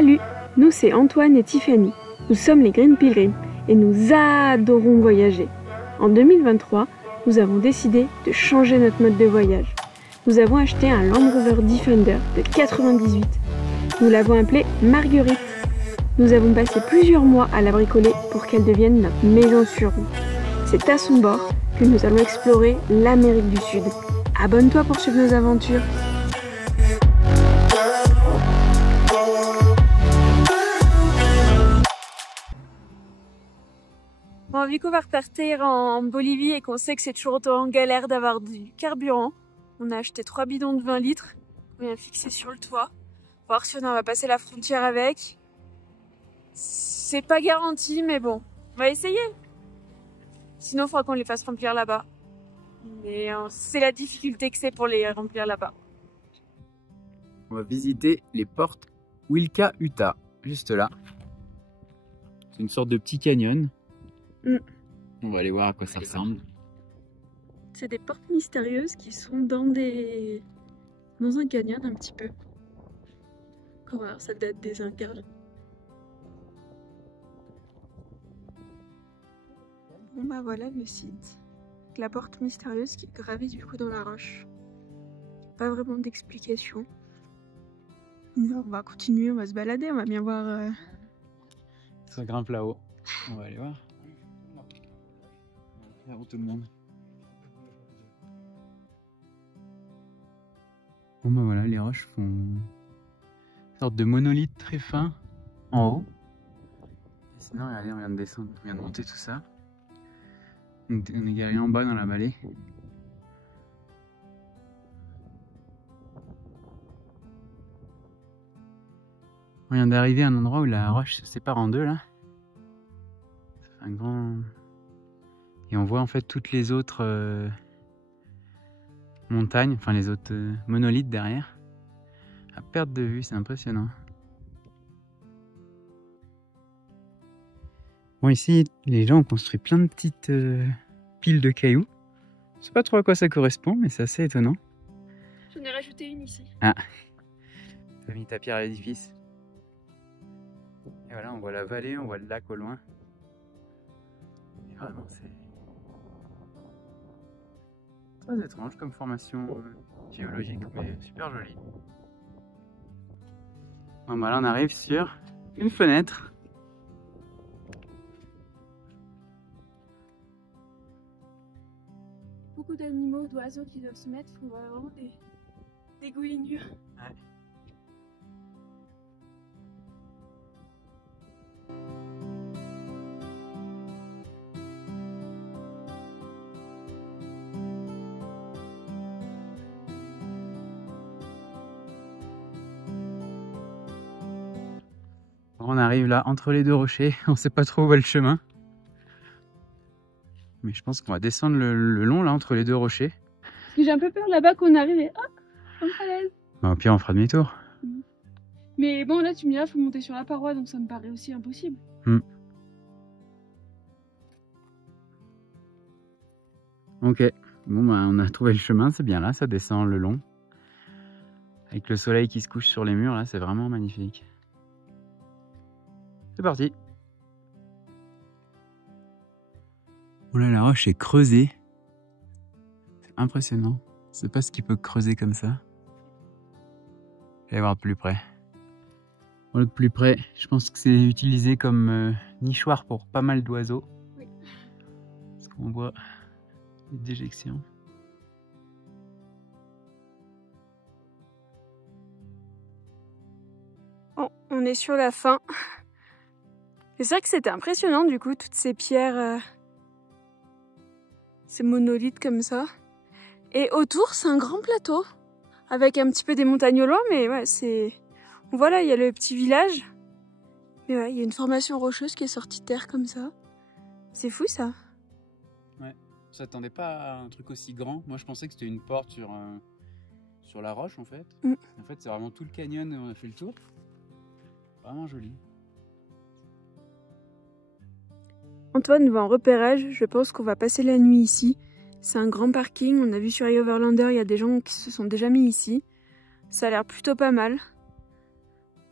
Salut, nous c'est Antoine et Tiffany. Nous sommes les Green Pilgrims et nous adorons voyager. En 2023, nous avons décidé de changer notre mode de voyage. Nous avons acheté un Land Rover Defender de 98. Nous l'avons appelé Marguerite. Nous avons passé plusieurs mois à la bricoler pour qu'elle devienne notre maison sur roue. C'est à son bord que nous allons explorer l'Amérique du Sud. Abonne-toi pour suivre nos aventures. Bon, vu qu'on va repartir en Bolivie et qu'on sait que c'est toujours autant galère d'avoir du carburant, on a acheté 3 bidons de 20 litres qu'on vient fixer sur le toit. Voir si on va passer la frontière avec. C'est pas garanti, mais bon, on va essayer. Sinon, il faudra qu'on les fasse remplir là-bas. Mais c'est la difficulté que c'est pour les remplir là-bas. On va visiter les portes Wilka Uta, juste là. C'est une sorte de petit canyon. On va aller voir à quoi ça ressemble. C'est des portes mystérieuses qui sont dans un canyon un petit peu. Comment alors, ça date des Incas. Bon bah voilà le site. La porte mystérieuse qui est gravée du coup dans la roche. Pas vraiment d'explication. On va continuer, on va se balader, on va bien voir. Ça grimpe là-haut. On va aller voir. Là-haut tout le monde. Bon bah voilà, les roches font une sorte de monolithe très fin en haut. Et sinon regardez, on vient de descendre, on vient de monter tout ça. On est garé en bas dans la vallée. On vient d'arriver à un endroit où la roche se sépare en deux là. Ça fait un grand... Et on voit en fait toutes les autres montagnes, enfin les autres monolithes derrière. À perte de vue, c'est impressionnant. Bon, ici, les gens ont construit plein de petites piles de cailloux. Je sais pas trop à quoi ça correspond, mais c'est assez étonnant. J'en ai rajouté une ici. Ah, t'as mis ta pierre à l'édifice. Et voilà, on voit la vallée, on voit le lac au loin. Et vraiment, c'est très étrange comme formation géologique, mais super joli. Bon, bah là, on arrive sur une fenêtre. Beaucoup d'animaux, d'oiseaux qui doivent se mettre pour vraiment des goulinures. Ouais. On arrive là entre les deux rochers, on sait pas trop où va le chemin. Mais je pense qu'on va descendre le long là entre les deux rochers. Parce que j'ai un peu peur là-bas qu'on arrive et hop, en falaise. Bah, au pire on fera demi-tour. Mais bon là tu me diras, faut monter sur la paroi donc ça me paraît aussi impossible. Ok, bon bah on a trouvé le chemin, c'est bien là, ça descend le long. Avec le soleil qui se couche sur les murs là, c'est vraiment magnifique. C'est parti. Oh là, la roche est creusée. C'est impressionnant. Je sais pas ce qui peut creuser comme ça. Je vais aller voir de plus près. Voilà, de plus près, je pense que c'est utilisé comme nichoir pour pas mal d'oiseaux. Oui. Parce qu'on voit les déjections. Bon, on est sur la fin. C'est vrai que c'était impressionnant du coup, toutes ces pierres, ces monolithes comme ça. Et autour, c'est un grand plateau, avec un petit peu des montagnes au loin, mais ouais, c'est... Voilà, il y a le petit village. Mais ouais, il y a une formation rocheuse qui est sortie de terre comme ça. C'est fou ça. Ouais, on s'attendait pas à un truc aussi grand. Moi je pensais que c'était une porte sur la roche en fait. En fait c'est vraiment tout le canyon, on a fait le tour. Vraiment joli. Antoine va en repérage, je pense qu'on va passer la nuit ici. C'est un grand parking, on a vu sur iOverlander, il y a des gens qui se sont déjà mis ici. Ça a l'air plutôt pas mal.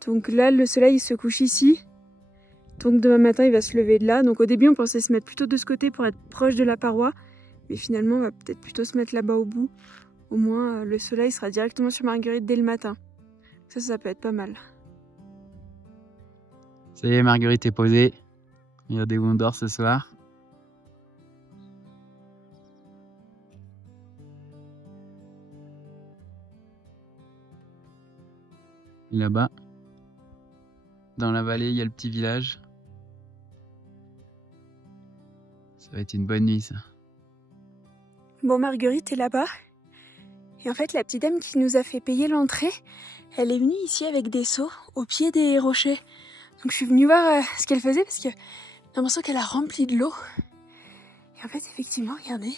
Donc là, le soleil il se couche ici. Donc demain matin, il va se lever de là. Donc au début, on pensait se mettre plutôt de ce côté pour être proche de la paroi. Mais finalement, on va peut-être plutôt se mettre là-bas au bout. Au moins, le soleil sera directement sur Marguerite dès le matin. Ça peut être pas mal. Ça y est, Marguerite est posée. Regardez où on dort ce soir. Et là-bas, dans la vallée, il y a le petit village. Ça va être une bonne nuit, ça. Bon, Marguerite est là-bas. Et en fait, la petite dame qui nous a fait payer l'entrée, elle est venue ici avec des seaux au pied des rochers. Donc je suis venue voir ce qu'elle faisait parce que j'ai l'impression qu'elle a rempli de l'eau. Et en fait, effectivement, regardez.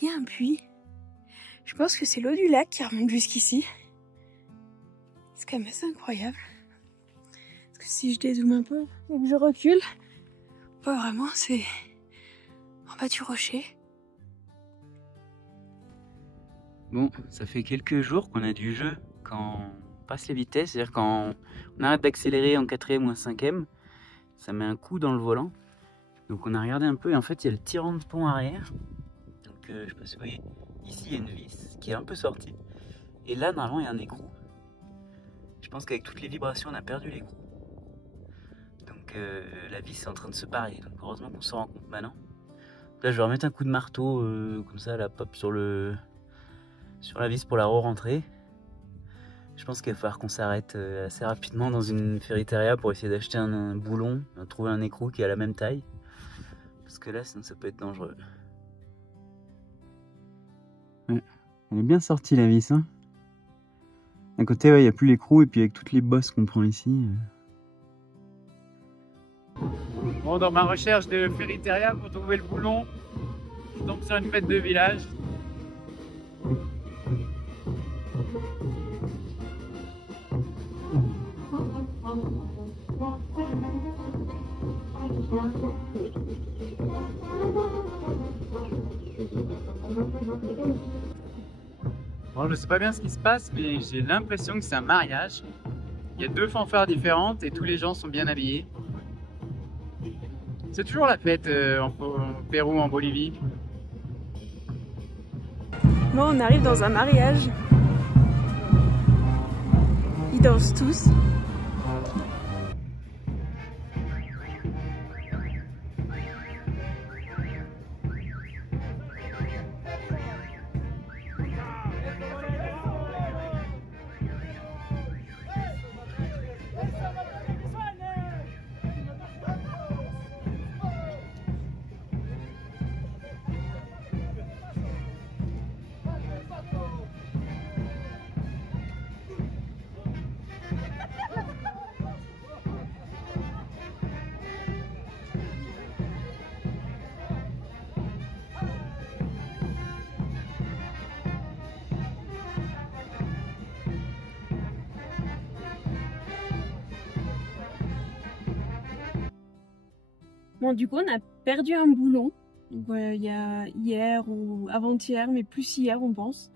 Il y a un puits. Je pense que c'est l'eau du lac qui remonte jusqu'ici. C'est quand même assez incroyable. Parce que si je dézoome un peu et que je recule, pas vraiment, c'est en bas du rocher. Bon, ça fait quelques jours qu'on a du jeu quand on passe les vitesses, c'est-à-dire quand on arrête d'accélérer en 4e ou en 5e, ça met un coup dans le volant. Donc on a regardé un peu et en fait il y a le tirant de pont arrière. Donc je sais pas si vous voyez, ici il y a une vis qui est un peu sortie. Et là normalement il y a un écrou. Je pense qu'avec toutes les vibrations on a perdu l'écrou. Donc la vis est en train de se parer. Donc heureusement qu'on se rend compte maintenant. Là je vais remettre un coup de marteau comme ça, la pop sur la vis pour la re-rentrer. Je pense qu'il va falloir qu'on s'arrête assez rapidement dans une ferriteria pour essayer d'acheter un boulon, trouver un écrou qui a la même taille. Parce que là, sinon ça peut être dangereux. Ouais, elle est bien sortie la vis. Hein. D'un côté, il n'y a plus l'écrou et puis avec toutes les bosses qu'on prend ici. Bon, dans ma recherche de ferriteria pour trouver le boulon, je tombe sur une fête de village. Bon, je sais pas bien ce qui se passe, mais j'ai l'impression que c'est un mariage. Il y a 2 fanfares différentes et tous les gens sont bien habillés. C'est toujours la fête en Pérou, en Bolivie. Bon, on arrive dans un mariage. Ils dansent tous. Bon, du coup, on a perdu un boulon. Donc, il y a hier ou avant-hier, mais plus hier, on pense.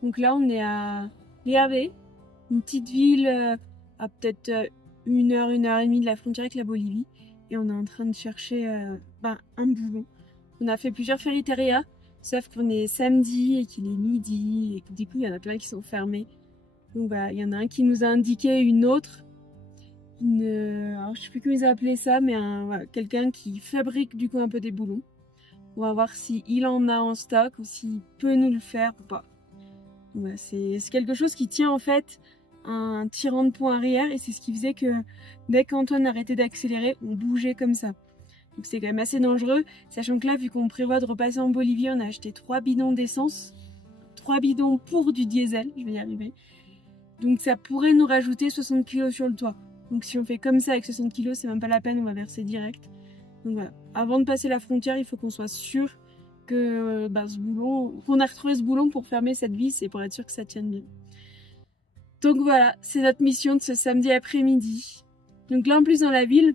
Donc là, on est à Leave, une petite ville à peut-être 1 heure, 1 heure et demie de la frontière avec la Bolivie. Et on est en train de chercher un boulon. On a fait plusieurs ferriterias, sauf qu'on est samedi et qu'il est midi et que du coup, il y en a plein qui sont fermés. Donc il y en a un qui nous a indiqué une autre. Alors je sais plus comment ils ont appelé ça, mais quelqu'un qui fabrique du coup un peu des boulons. On va voir s'il en a en stock ou s'il peut nous le faire ou pas. C'est quelque chose qui tient en fait un tirant de pont arrière et c'est ce qui faisait que dès qu'Antoine arrêtait d'accélérer, on bougeait comme ça. Donc c'est quand même assez dangereux, sachant que là, vu qu'on prévoit de repasser en Bolivie, on a acheté 3 bidons d'essence, 3 bidons pour du diesel, je vais y arriver. Donc ça pourrait nous rajouter 60 kg sur le toit. Donc si on fait comme ça avec 60 kg, c'est même pas la peine, on va verser direct. Donc voilà, avant de passer la frontière, il faut qu'on soit sûr que qu'on a retrouvé ce boulon pour fermer cette vis et pour être sûr que ça tienne bien. Donc voilà, c'est notre mission de ce samedi après-midi. Donc là en plus dans la ville,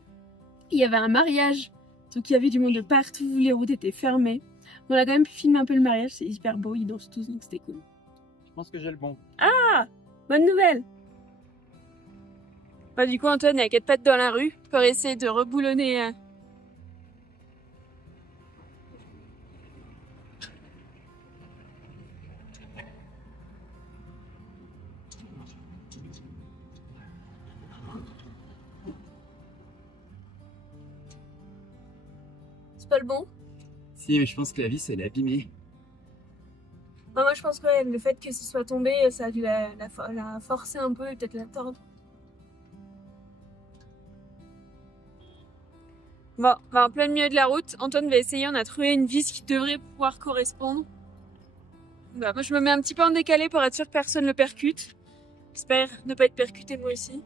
il y avait un mariage. Donc il y avait du monde de partout, les routes étaient fermées. On a quand même pu filmer un peu le mariage, c'est hyper beau, ils dansent tous, donc c'était cool. Je pense que j'ai le bon. Ah, bonne nouvelle! Bah, du coup, Antoine est à quatre pattes dans la rue pour essayer de reboulonner. C'est pas le bon? Si, mais je pense que la vis, elle est abîmée. Bah, moi, je pense que le fait que ce soit tombé, ça a dû la forcer un peu et peut-être la tordre. Bon, bah, en plein milieu de la route, Antoine va essayer, on a trouvé une vis qui devrait pouvoir correspondre. Bah, moi je me mets un petit peu en décalé pour être sûr que personne le percute. J'espère ne pas être percuté moi aussi.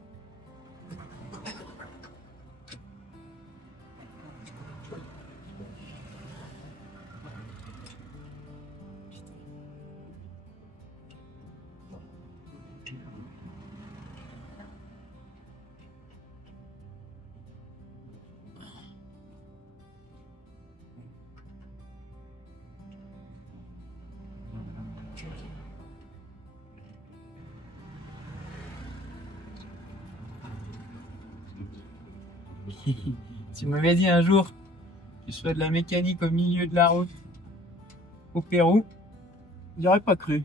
Tu m'avais dit un jour que je ferais de la mécanique au milieu de la route au Pérou, j'aurais pas cru.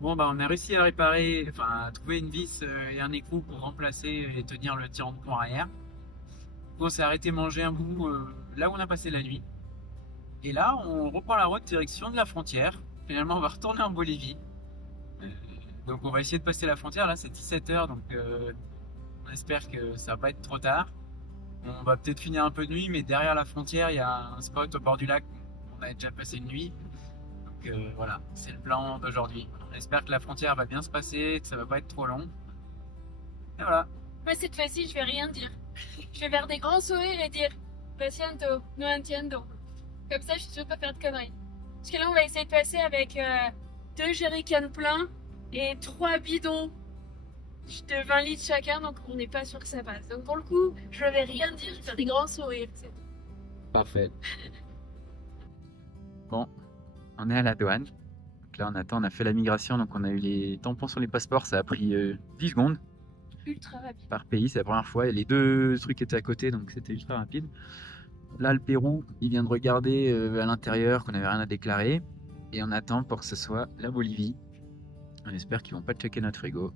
Bon bah on a réussi à réparer, enfin à trouver une vis et un écrou pour remplacer et tenir le tirant de pont arrière. Bon, on s'est arrêté manger un bout là où on a passé la nuit. Et là on reprend la route direction de la frontière. Finalement on va retourner en Bolivie. Donc on va essayer de passer la frontière, là c'est 17h donc on espère que ça va pas être trop tard. On va peut-être finir un peu de nuit mais derrière la frontière il y a un spot au bord du lac où on a déjà passé une nuit. Donc voilà, c'est le plan d'aujourd'hui. On espère que la frontière va bien se passer, que ça va pas être trop long. Et voilà. Moi cette fois-ci je vais rien dire. Je vais faire des grands sourires et dire "Lo siento, no entiendo". Comme ça je suis sûre de pas faire de conneries. Parce que là on va essayer de passer avec 2 jerrycans pleins et 3 bidons de 20 litres chacun, donc on n'est pas sûr que ça passe. Donc pour le coup, je vais rien dire, je vais faire des grands sourires. Parfait. Bon, on est à la douane. Donc là on attend, on a fait la migration, donc on a eu les tampons sur les passeports, ça a pris 10 secondes. Ultra rapide. Par pays, c'est la première fois. Et les deux trucs étaient à côté, donc c'était ultra rapide. Là, le Pérou, il vient de regarder à l'intérieur qu'on n'avait rien à déclarer. Et on attend pour que ce soit la Bolivie. On espère qu'ils vont pas checker notre frigo.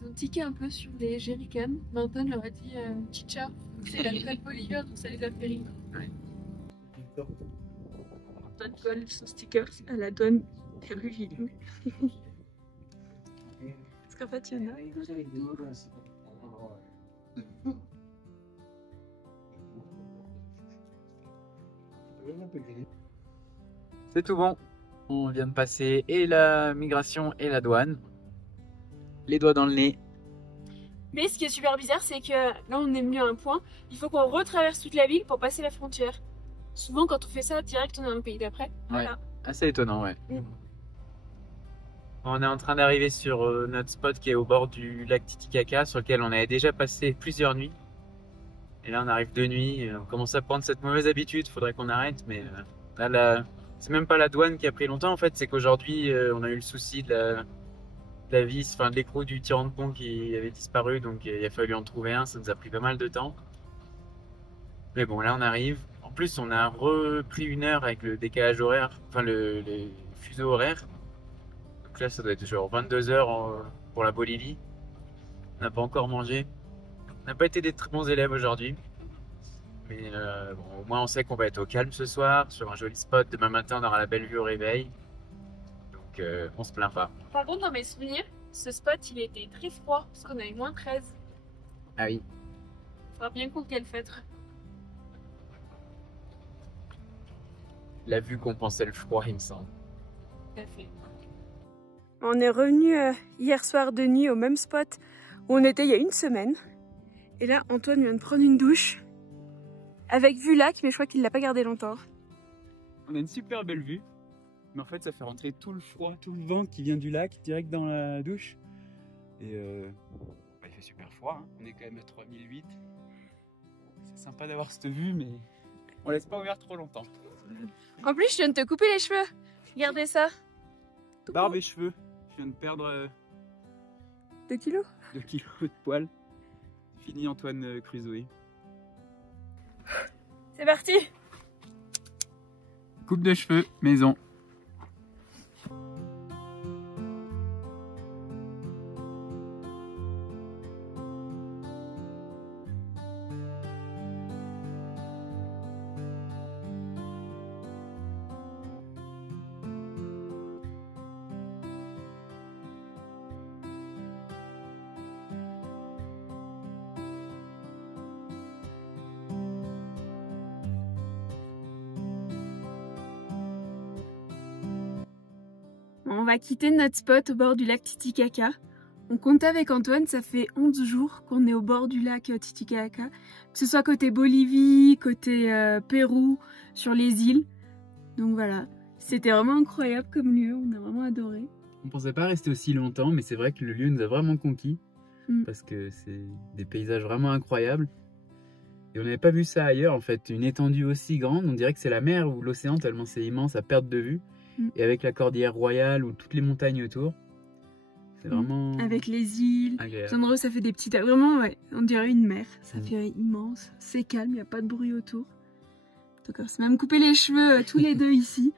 Ils ont tiqué un peu sur les jerrycans. Antoine leur a dit chicha. C'est la nouvelle bolivien, donc ça les a fait rire. Ouais. Antoine colle son sticker à la douane péruvienne. Parce qu'en fait, il y en a. C'est tout bon. On vient de passer et la migration et la douane. Les doigts dans le nez. Mais ce qui est super bizarre, c'est que là on est venu à un point, il faut qu'on retraverse toute la ville pour passer la frontière. Souvent quand on fait ça, direct on est dans le pays d'après. Voilà. Ouais, assez étonnant, ouais. On est en train d'arriver sur notre spot qui est au bord du lac Titicaca, sur lequel on avait déjà passé plusieurs nuits. Et là on arrive de nuit, on commence à prendre cette mauvaise habitude, faudrait qu'on arrête, mais là c'est même pas la douane qui a pris longtemps en fait, c'est qu'aujourd'hui on a eu le souci de la vis, enfin de l'écrou du tirant de pont qui avait disparu, donc il a fallu en trouver un, ça nous a pris pas mal de temps. Mais bon, là on arrive. En plus, on a repris une heure avec le décalage horaire, enfin les fuseaux horaires. Donc là, ça doit être genre 22h pour la Bolivie. On n'a pas encore mangé. On n'a pas été des très bons élèves aujourd'hui. Mais bon, au moins, on sait qu'on va être au calme ce soir, sur un joli spot. Demain matin, on aura la belle vue au réveil. Donc, on se plaint pas. Par contre, dans mes souvenirs, ce spot il était très froid, parce qu'on a eu moins 13. Ah oui. Faudra bien compte quelle fête. La vue compensait le froid, il me semble. Tout à fait. On est revenu hier soir de nuit au même spot où on était il y a une semaine. Et là, Antoine vient de prendre une douche avec vue lac, mais je crois qu'il l'a pas gardé longtemps. On a une super belle vue. Mais en fait, ça fait rentrer tout le froid, tout le vent qui vient du lac direct dans la douche. Et il fait super froid, hein. On est quand même à 3008. C'est sympa d'avoir cette vue, mais on laisse pas ouvert trop longtemps. En plus, je viens de te couper les cheveux. Regardez ça. Barbe et cheveux. Je viens de perdre 2 kilos. 2 kilos de poils. Fini Antoine Crusoe. C'est parti. Coupe de cheveux, maison. On va quitter notre spot au bord du lac Titicaca. On compte avec Antoine, ça fait 11 jours qu'on est au bord du lac Titicaca. Que ce soit côté Bolivie, côté Pérou, sur les îles. Donc voilà, c'était vraiment incroyable comme lieu, on a vraiment adoré. On pensait pas rester aussi longtemps, mais c'est vrai que le lieu nous a vraiment conquis. Parce que c'est des paysages vraiment incroyables. Et on n'avait pas vu ça ailleurs en fait, une étendue aussi grande, on dirait que c'est la mer ou l'océan tellement c'est immense à perte de vue. Et avec la cordillère royale ou toutes les montagnes autour, c'est vraiment avec les îles, agréable. Endroit, ça fait des petites... Vraiment, ouais, on dirait une mer. Ça fait immense, c'est calme, il n'y a pas de bruit autour. Donc on s'est même coupé les cheveux tous les deux ici.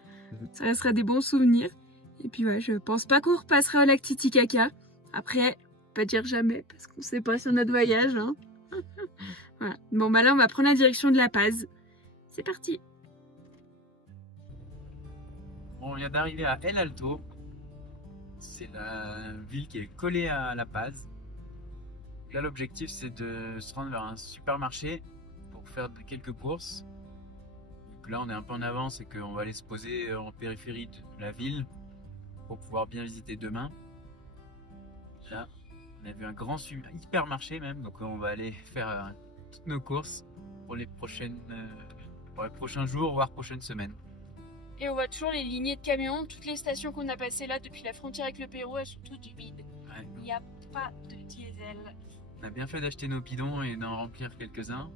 Ça restera des bons souvenirs. Et puis ouais, je pense pas qu'on repassera au lac Titicaca. Après, pas dire jamais, parce qu'on sait pas sur notre voyage. Hein. Voilà. Bon, bah là, on va prendre la direction de La Paz. C'est parti. Bon, on vient d'arriver à El Alto. C'est la ville qui est collée à La Paz. Là, l'objectif, c'est de se rendre vers un supermarché pour faire quelques courses. Donc là, on est un peu en avance et qu'on va aller se poser en périphérie de la ville pour pouvoir bien visiter demain. Là, on a vu un grand hypermarché même, donc on va aller faire toutes nos courses pour les prochains jours, voire prochaines semaines. Et on voit toujours les lignées de camions. Toutes les stations qu'on a passées là depuis la frontière avec le Pérou, elles sont toutes vides. Ouais. Il n'y a pas de diesel. On a bien fait d'acheter nos bidons et d'en remplir quelques-uns.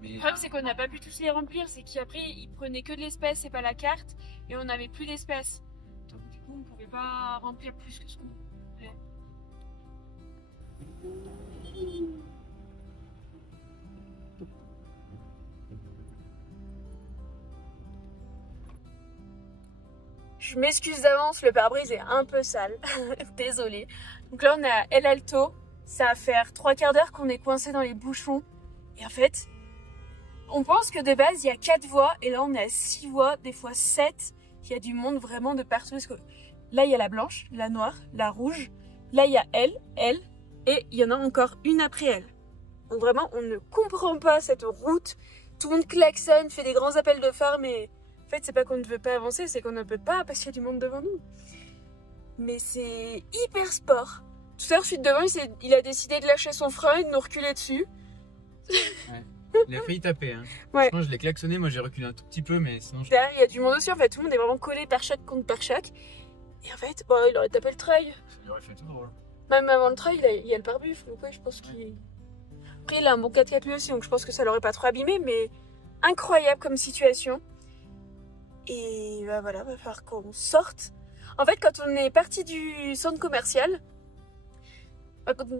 Mais le problème, c'est qu'on n'a pas pu tous les remplir. C'est qu'après, ils prenaient que de l'espèce et pas la carte. Et on n'avait plus d'espèces. Donc du coup, on ne pouvait pas remplir plus que ce qu'on voulait. Je m'excuse d'avance, le pare-brise est un peu sale. Désolée. Donc là, on est à El Alto. Ça va faire 3/4 d'heure qu'on est coincé dans les bouchons. Et en fait, on pense que de base, il y a 4 voies. Et là, on est à 6 voies, des fois 7. Il y a du monde vraiment de partout. Parce que là, il y a la blanche, la noire, la rouge. Là, il y a elle. Et il y en a encore une après elle. Donc vraiment, on ne comprend pas cette route. Tout le monde klaxonne, fait des grands appels de phare, mais... En fait, c'est pas qu'on ne veut pas avancer, c'est qu'on ne peut pas parce qu'il y a du monde devant nous. Mais c'est hyper sport. Tout à l'heure, je suis devant, il a décidé de lâcher son frein et de nous reculer dessus. Ouais. Il a failli taper. Hein. Ouais. Je l'ai klaxonné, moi j'ai reculé un tout petit peu, mais sinon... Derrière, il y a du monde aussi, en fait. Tout le monde est vraiment collé pare-choc contre pare-choc. Et en fait, bon, il aurait tapé le trail. Ça lui aurait fait tout drôle. Même avant le trail, il y a le pare-buff. Donc ouais, je pense qu'il... Après, il a un bon 4x4 lui aussi, donc je pense que ça l'aurait pas trop abîmé, mais incroyable comme situation. Et bah voilà, va falloir qu'on sorte. En fait, quand on est parti du centre commercial,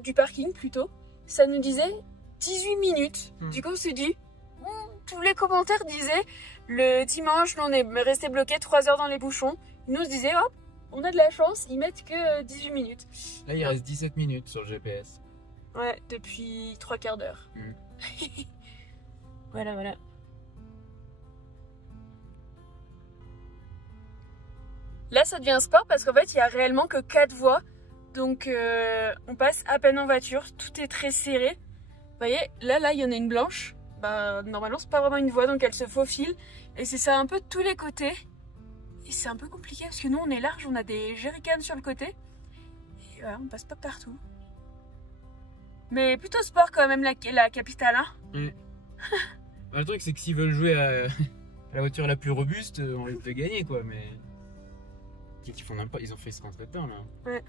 du parking plutôt, ça nous disait 18 minutes. Du coup, on s'est dit, tous les commentaires disaient, le dimanche, on est resté bloqué 3 heures dans les bouchons. Ils nous disaient, hop, on a de la chance, ils mettent que 18 minutes. Là, il reste 17 minutes sur le GPS. Ouais, depuis 3/4 d'heure. Voilà. Là, ça devient sport parce qu'en fait, il n'y a réellement que 4 voies. Donc, on passe à peine en voiture. Tout est très serré. Vous voyez, là, il y en a une blanche. Bah, normalement, c'est pas vraiment une voie, donc elle se faufile. Et c'est ça un peu de tous les côtés. Et c'est un peu compliqué parce que nous, on est large. On a des jerrycans sur le côté. Et voilà, on passe pas partout. Mais plutôt sport quand même, la capitale. Hein. Oui. Le truc, c'est que s'ils veulent jouer à la voiture la plus robuste, on les fait gagner, quoi. Mais qu'ils font n'importe, ils ont fait se rentrer dedans là. Ouais.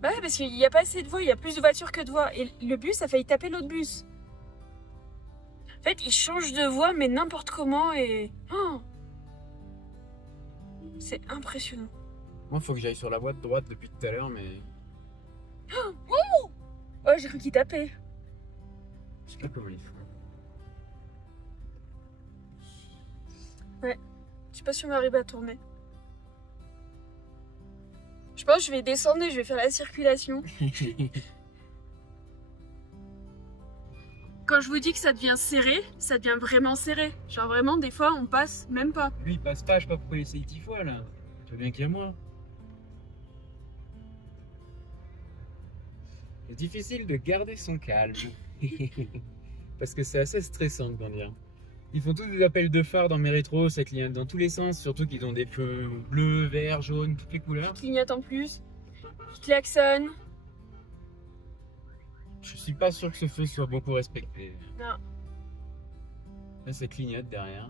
Bah ouais, parce qu'il n'y a pas assez de voies, il y a plus de voitures que de voies. Et le bus a failli taper l'autre bus. En fait, ils changent de voie, mais n'importe comment et... Oh, c'est impressionnant. Moi, faut que j'aille sur la voie de droite depuis tout à l'heure, mais... Oh, j'ai cru qu'il tapait. Je sais pas comment il faut. Ouais, je sais pas si on va arriver à tourner. Je pense que je vais descendre et je vais faire la circulation. Quand je vous dis que ça devient serré, ça devient vraiment serré. Genre vraiment, des fois, on passe même pas. Lui, il passe pas, je sais pas pourquoi il essaye 10 fois, là. Tu vois bien qu'il y a moi. C'est difficile de garder son calme. Parce que c'est assez stressant de conduire. Ils font tous des appels de phare dans mes rétros, ça clignote dans tous les sens, surtout qu'ils ont des feux bleus, verts, jaunes, toutes les couleurs. Ils clignotent en plus, ils klaxonnent. Je suis pas sûr que ce feu soit beaucoup respecté. Non. Là, ça clignote derrière.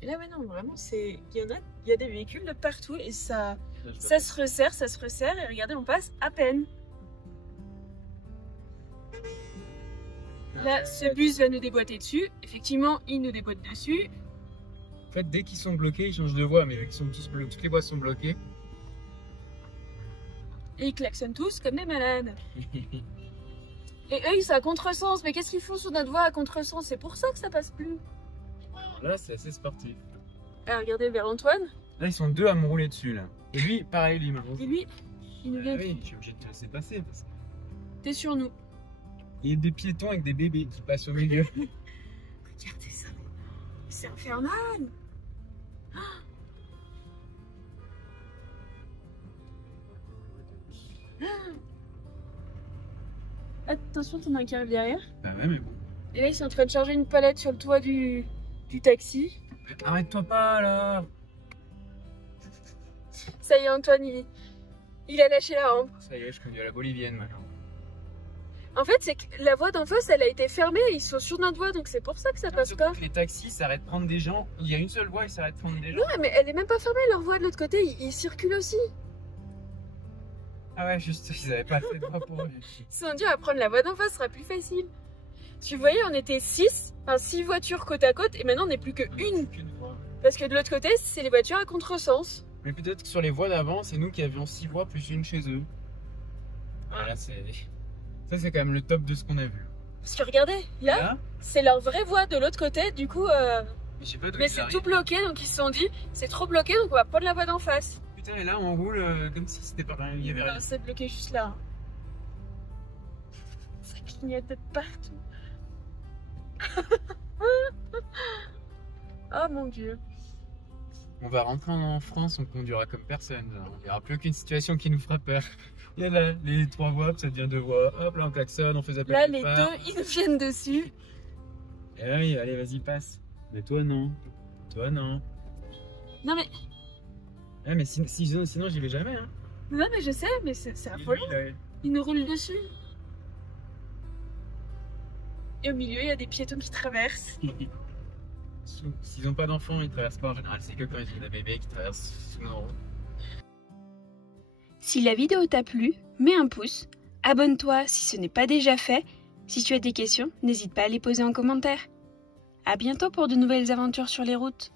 Et là, ouais, non, vraiment, c'est... Il y a des véhicules de partout et ça se resserre, et regardez, on passe à peine. Là, ce bus va nous déboîter dessus. Effectivement, il nous déboîte dessus. En fait, dès qu'ils sont bloqués, ils changent de voie, mais vu qu'ils sont tous bloqués, toutes les voies sont bloquées. Et ils klaxonnent tous comme des malades. Et eux, ils sont à contresens. Mais qu'est-ce qu'ils font sur notre voie à contresens? C'est pour ça que ça passe plus. Là, c'est assez sportif. Alors, regardez vers Antoine. Là, ils sont deux à me rouler dessus, là. Et lui, pareil, lui, Et lui, il nous vient. oui, je suis obligé de te laisser passer. Parce que... T'es sur nous. Il y a des piétons avec des bébés qui passent au milieu. Regardez ça. C'est infernal. Attention, t'en as un qui arrive derrière. Bah ouais, mais bon. Et là, ils sont en train de charger une palette sur le toit du taxi. Arrête-toi pas, là. Ça y est, Antoine, il a lâché la rampe. Ça y est, je conduis à la bolivienne, maintenant. En fait, c'est que la voie d'en face, elle a été fermée. Ils sont sur notre voie, donc c'est pour ça que ça passe pas. Les taxis s'arrêtent de prendre des gens. Il y a une seule voie, ils s'arrêtent de prendre des gens. Non, mais elle est même pas fermée, leur voie de l'autre côté. Ils circulent aussi. Ah ouais, juste, ils avaient pas assez de voie pour eux. Ils se sont dit, on va prendre la voie d'en face, ce sera plus facile. Tu voyais, on était 6 voitures côte à côte, et maintenant on n'est plus que une. Parce que de l'autre côté, c'est les voitures à contresens. Mais peut-être que sur les voies d'avant, c'est nous qui avions 6 voies plus une chez eux. Voilà, c'est... Ça, c'est quand même le top de ce qu'on a vu. Parce que regardez, là, c'est leur vraie voie de l'autre côté, du coup... Mais c'est tout bloqué, donc ils se sont dit, c'est trop bloqué, donc on va prendre la voie d'en face. Putain, et là, on roule comme si c'était pas... Il y avait rien. C'est bloqué juste là. Ça clignote de partout. Oh mon Dieu. On va rentrer en France, on conduira comme personne. Genre. Il n'y aura plus aucune situation qui nous fera peur. Il y a là, les 3 voies, puis ça devient 2 voies. Hop, là on klaxonne, on fait zapper. Là, les deux, ils nous viennent dessus. Et oui, allez, vas-y, passe. Mais toi, non. Toi, non. Non, mais... Ouais, mais sinon j'y vais jamais. Hein. Non, mais je sais, mais c'est affolant. Ils nous roulent dessus. Et au milieu, il y a des piétons qui traversent. S'ils n'ont pas d'enfants, ils traversent pas en général. C'est que quand ils ont des bébés qui traversent sous nos routes. Si la vidéo t'a plu, mets un pouce, abonne-toi si ce n'est pas déjà fait. Si tu as des questions, n'hésite pas à les poser en commentaire. À bientôt pour de nouvelles aventures sur les routes.